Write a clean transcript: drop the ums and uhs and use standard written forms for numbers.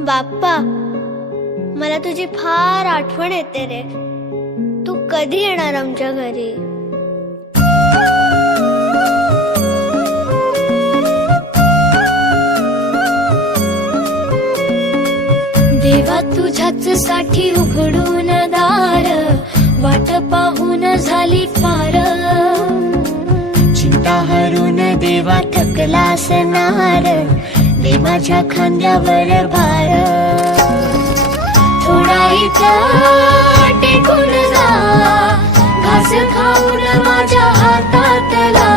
बाप्पा, मला तुझी फार आठवण येते रे. तू कधी येणार आमच्या घरी? देवा तुझ्याच साठी उघडून दार, वाट पाहून झाली फार. चिंता हरून देवा थकला असणार, दे माझ्या खांद्यावर भार. थोडा इथं टेकून जा, घास खाऊन माझ्या हातातला.